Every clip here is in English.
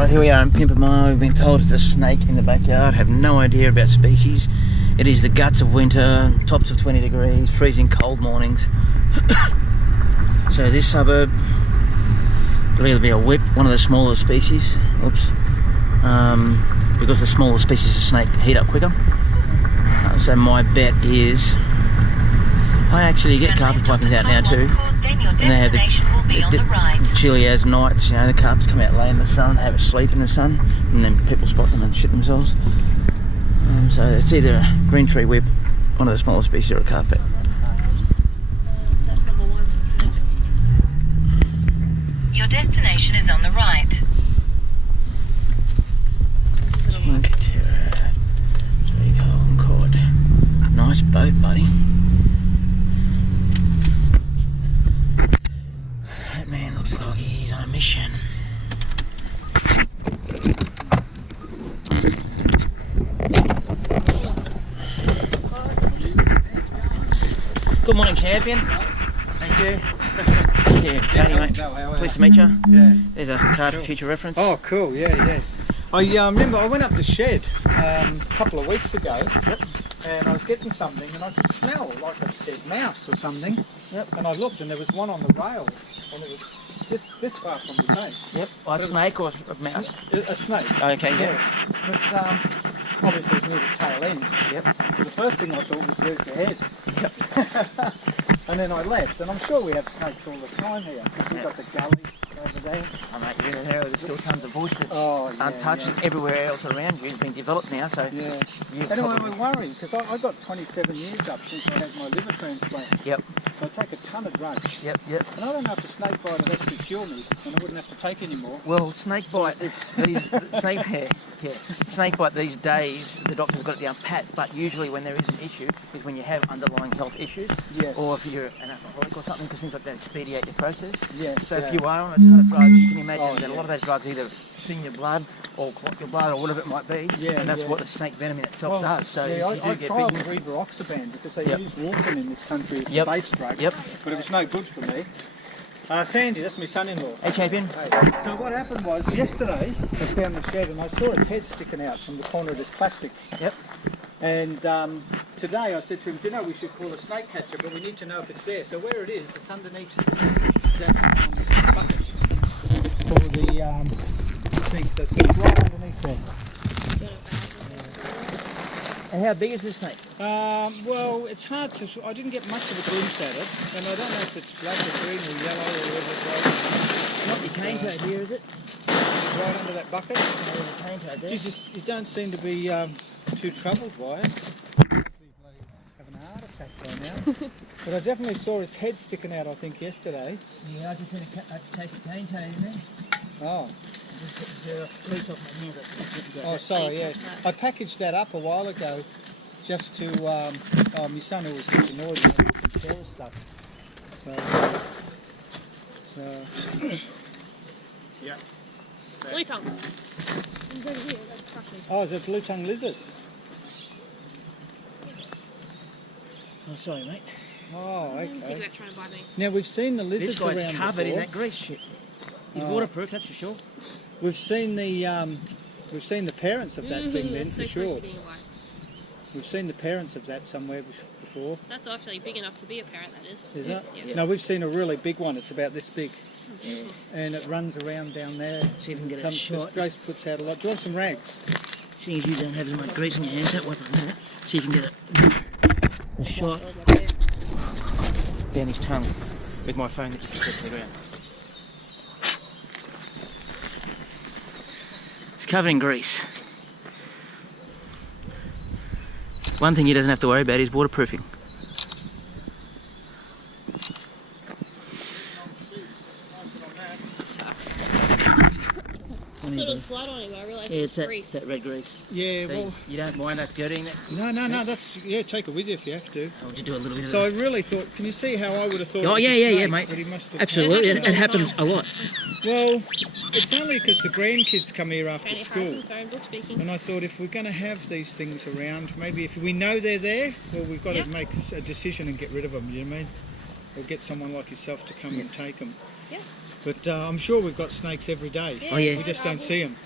Right, here we are in Pimpama. We've been told it's a snake in the backyard. Have no idea about species. It is the guts of winter, tops of 20 degrees, freezing cold mornings. So this suburb could either be a whip, one of the smaller species, oops, because the smaller species of snake heat up quicker. So my bet is, I actually get carpet pythons out now too, and they have the chilly as nights. You know, the carpets come out lay in the sun, have a sleep in the sun, and then people spot them and shit themselves. So it's either a green tree whip, one of the smaller species, or a carpet. That's number one, isn't it? Your destination is on the right. Skink, cod. Nice boat, buddy. That man looks like he's on a mission. Good morning, champion. Thank you. Yeah, howdy, mate. Pleased to meet you. Yeah. There's a card for future reference. Oh, cool. Yeah, yeah. I remember I went up the shed a couple of weeks ago. Yep. And I was getting something, and I could smell like a dead mouse or something. Yep. And I looked, and there was one on the rail, and it was this far from the base. Yep. Like a snake or a mouse? A snake. Okay, yeah. But obviously it's near the tail end. Yep. The first thing I thought was, where's the head? Yep. And then I left, and I'm sure we have snakes all the time here, because we've got the gully over there. I mate, you know, there's still tons of bush that's untouched. Yeah. Everywhere else around you. It's been developed now, so Yeah. you've Anyway, probably... we're worried, because I got 27 years up since I had my liver transplant. Yep. So I take a ton of drugs. Yep, yep. And I don't know if a snake bite would actually cure me, and I wouldn't have to take any more. Well, snake bite, snake bite these days, the doctor's got it down pat, but usually when there is an issue is when you have underlying health issues, Yes. or if you're an alcoholic or something, because things like that expedite your process. Yes, So yeah. if you are on a ton of drugs, you can imagine that a yeah. lot of those drugs either thin your blood or clot your blood or whatever it might be, Yeah, and that's yeah. what the snake venom in itself does. So yeah, if you I do get tried bitten... rivaroxaban, because they Yep. use warfarin in this country as Yep. a base drug, Yep. but it was no good for me. Sandy, that's my son-in-law. Hey, champion. So what happened was, yesterday I found the shed and I saw its head sticking out from the corner of this plastic. Yep. And today I said to him, do you know, we should call a snake catcher, but we need to know if it's there. So where it is, it's underneath that bucket for the thing. So it's right underneath there. And how big is this snake? Well, it's hard to, I didn't get much of a glimpse at it, and I don't know if it's black or green or yellow or whatever it was. Not your cane toad here, is it? Right under that bucket. There's a cane toad there. Jesus, you don't seem to be too troubled by it. Actually, bloody having a heart attack by now. But I definitely saw its head sticking out, I think, yesterday. Yeah, I just seen a take a cane toad in there. Oh. Oh, sorry, yeah. I packaged that up a while ago just to, my son always gets annoyed when I sell stuff. So yeah. Blue tongue. He's over here, that's crushing. Oh, is it a blue tongue lizard? Oh, sorry, mate. Oh, I didn't think okay. about trying to bite me. Now we've seen the lizards This guy's around covered in before. that grease shit. He's Oh. waterproof, that's for sure. We've seen the parents of that thing then, That's so for close sure. to getting away. We've seen the parents of that somewhere before. That's actually big enough to be a parrot, that is. Is it? Yeah. No, we've seen a really big one. It's about this big. And it runs around down there. See if we can get a shot. Grace puts out a lot. Do you want some rags? Seeing as you don't have as much grease in your hands, that wipe on that. See if you can get a shot down his tongue with my phone that you can put to the ground. It's covered in grease. One thing he doesn't have to worry about is waterproofing. I thought it was blood on him, I realised Yeah, it it's was grease. that red grease. Yeah, So well, you don't mind us dirtying that? no, that's, yeah, take it with you if you have to. I'll just do a little bit of So I that. really thought, can you see how I would have thought? Oh, it was yeah, a yeah, snake, mate. But he must have. Absolutely, It it happens happens all a the lot. Well, it's only because the grandkids come here after Fanny school. Harrison's very book speaking. And I thought if we're going to have these things around, maybe if we know they're there, well, we've got Yep. to make a decision and get rid of them, you know what I mean? Or get someone like yourself to come and take them. Yeah. But I'm sure we've got snakes every day. Yeah, Oh, yeah. We just don't see them.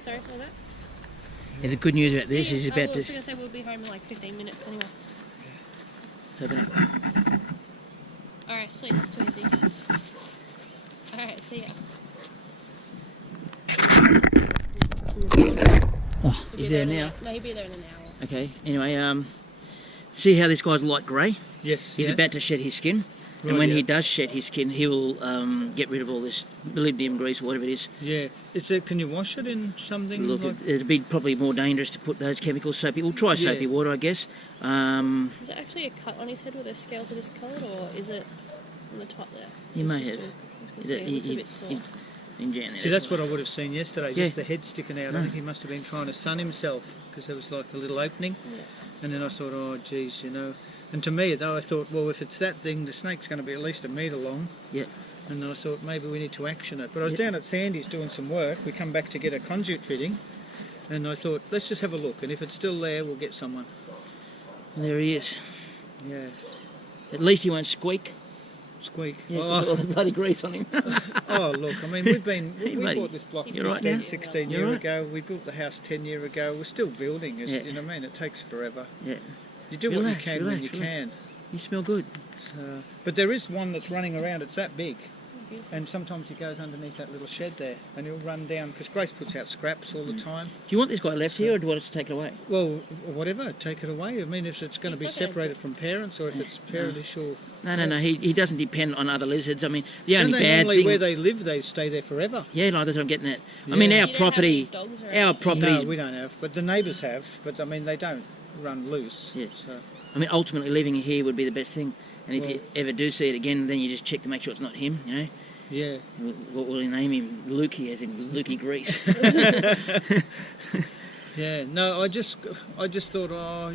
Sorry for that. Yeah, the good news about this Yeah, is he's I about was to... going to say we'll be home in like 15 minutes anyway. So, but Alright, sweet, that's too easy. Alright, see ya. oh, He'll he's be there in now. No, he'll be there in an hour. Okay, anyway, see how this guy's light grey? Yes. He's yeah. about to shed his skin. Right, And when yeah. he does shed his skin, he will get rid of all this molybdenum grease or whatever it is. Yeah. Can you wash it in something? Look, like... it'd be probably more dangerous to put those chemicals soapy. We'll try Yeah. soapy water, I guess. Is it actually a cut on his head where the scales are discoloured, or is it on the top there? He It's may just have. a- Is it it- looks a he- bit sore. he- in January, See, that's what I would have seen yesterday, Yeah. just the head sticking out. I think he must have been trying to sun himself because there was like a little opening. Yeah. And then I thought, oh, geez, And to me, though, I thought, well, if it's that thing, the snake's going to be at least a metre long. Yeah. And then I thought, maybe we need to action it. But I was Yep. down at Sandy's doing some work. We come back to get a conduit fitting. And I thought, let's just have a look. And if it's still there, we'll get someone. And there he is. Yeah. At least he won't squeak. Squeak. Yeah, 'cause all the bloody grease on him. Oh, look, I mean, we Hey, mate, bought this block you're right 15, now. 16 You're years right. ago. We built the house 10 years ago. We're still building, Yeah. you know what I mean? It takes forever. Yeah. You do Relax, what you can relax, when you relax. can. You smell good. So, but there is one that's running around, it's that big. Beautiful. And sometimes he goes underneath that little shed there and he'll run down, because Grace puts out scraps all the time. Do you want this guy left here or do you want us to take it away? Well, whatever, take it away. I mean, if it's going to be He's not gonna separated from parents or if it's parentish or... No. He doesn't depend on other lizards. I mean, the Don't only they bad normally, thing... where they live, they stay there forever? Yeah, no, that's what I'm getting at. I mean, Yeah. our You don't have property... any dogs or Our anything? property's... No, we don't have, but the neighbours have. But, I mean, they don't run loose. Yeah. So. I mean, ultimately, leaving it here would be the best thing. And if Well- you ever do see it again, then you just check to make sure it's not him, you know? Yeah. What will he name him? Lukey, as in Lukey Grease. Yeah, no, I just thought,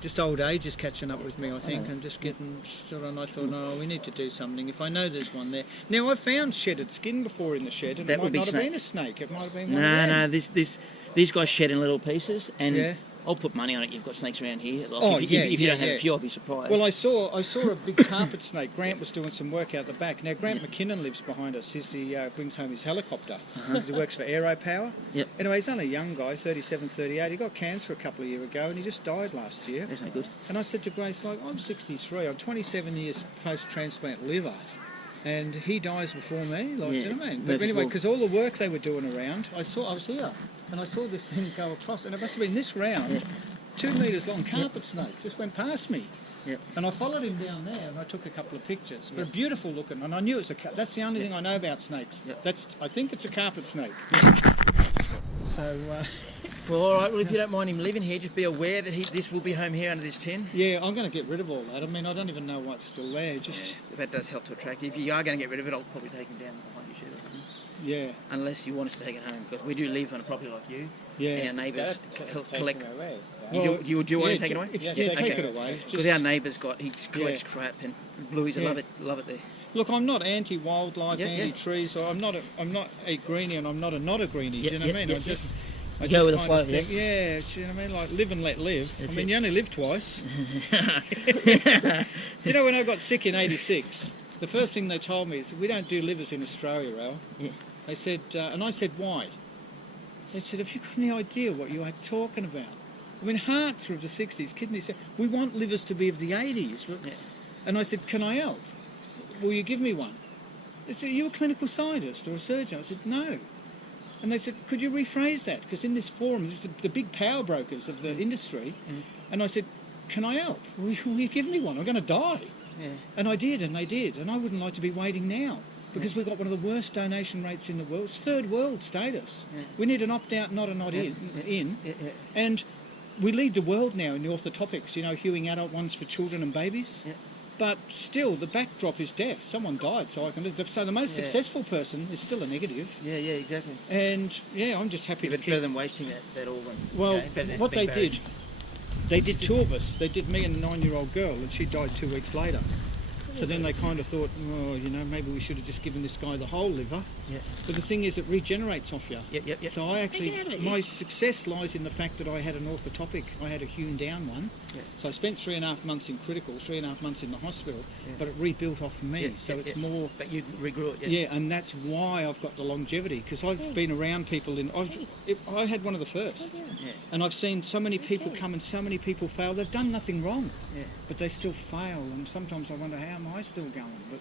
just old age is catching up with me, I think. I'm just getting sort of, and I thought, no, we need to do something. If I know there's one there. Now, I've found shedded skin before in the shed, and That it might would be not have snake. been a snake. It might have been one No, of them. these guys shed in little pieces, and Yeah. I'll put money on it. You've got snakes around here. Like, Oh, if yeah, you don't have yeah. a few, I'll be surprised. Well, I saw a big carpet snake. Grant was doing some work out the back. Now, Grant McKinnon lives behind us. He's brings home his helicopter. He works for Aero Power. Yep. Anyway, he's only a young guy, 37, 38. He got cancer a couple of years ago, and he just died last year. That's no good. And I said to Grace, like, I'm 63. I'm 27 years post-transplant liver. And he dies before me, like, Yeah, you know what I mean? But Murphy's anyway, Law. because all the work they were doing around, I was here, and I saw this thing go across, and it must have been this round, Yeah. 2 metres long, carpet snake, just went past me. Yep. And I followed him down there, and I took a couple of pictures. But beautiful looking, and I knew it was that's the only thing I know about snakes. Yep. I think it's a carpet snake. So, Well, all right. Well, if you don't mind him living here, just be aware that this will be home here under this tin. yeah, I'm going to get rid of all that. I mean, I don't even know what's still there. Just, That does help to attract. If you are going to get rid of it, I'll probably take him down behind your shed or something. yeah, Unless you want us to take it home, because we do live on a property like you, yeah. and our neighbours collect. Well, Do you want to take it away? Yeah, Okay. take it away. Because our neighbour's he collects Yeah. crap, and Bluey's Yeah. love it there. Look, I'm not anti-wildlife, Yeah, yeah. anti-trees. Or I'm not a greenie, and I'm not a greenie. Yeah, do you know yeah, what I mean? yeah, I just Go with the kind flow, of think, yeah. Do you know what I mean? Like live and let live. That's I mean, it. you only live twice. Do you know when I got sick in '86? The first thing they told me is we don't do livers in Australia, Al. Yeah. They said, and I said, why? They said, have you got any idea what you are talking about? I mean, hearts are of the 60s, kidneys. We want livers to be of the 80s. Yeah. And I said, can I help? Will you give me one? They said, are you a clinical scientist or a surgeon? I said, no. And they said, could you rephrase that? Because in this forum, there's the big power brokers of the industry. And I said, can I help? Will you give me one? I'm going to die. Yeah. And I did, and they did. And I wouldn't like to be waiting now because we've got one of the worst donation rates in the world. It's third world status. Yeah. We need an opt-out, not a not in. Yeah. And we lead the world now in the orthotopics, hewing adult ones for children and babies. Yeah. But still, the backdrop is death. Someone died, so I can live. So the most Yeah. successful person is still a negative. Yeah, exactly. And yeah, I'm just happy If to it's keep... better than wasting that organ. Well, better than what being they buried. did, they did two of us. They did me and a 9-year-old girl, and she died 2 weeks later. So then they kind of thought, oh, you know, maybe we should have just given this guy the whole liver. Yeah. But the thing is, it regenerates off you. Yep. So I actually, Take it out of it, my success lies in the fact that I had an orthotopic. I had a hewn down one. Yeah. So I spent 3.5 months in critical, 3.5 months in the hospital, Yeah. but it rebuilt off me. Yeah, so yeah, it's yeah. more. But you regrew it, Yeah, and that's why I've got the longevity, because I've been around people I had one of the first. Yeah. And I've seen so many people come and so many people fail. They've done nothing wrong, Yeah. but they still fail. And sometimes I wonder, how am I still going? But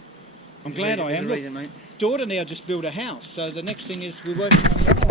I'm There's a glad reason- I am. there's a Look, reason, mate. daughter now just built a house, so the next thing is we're working on that.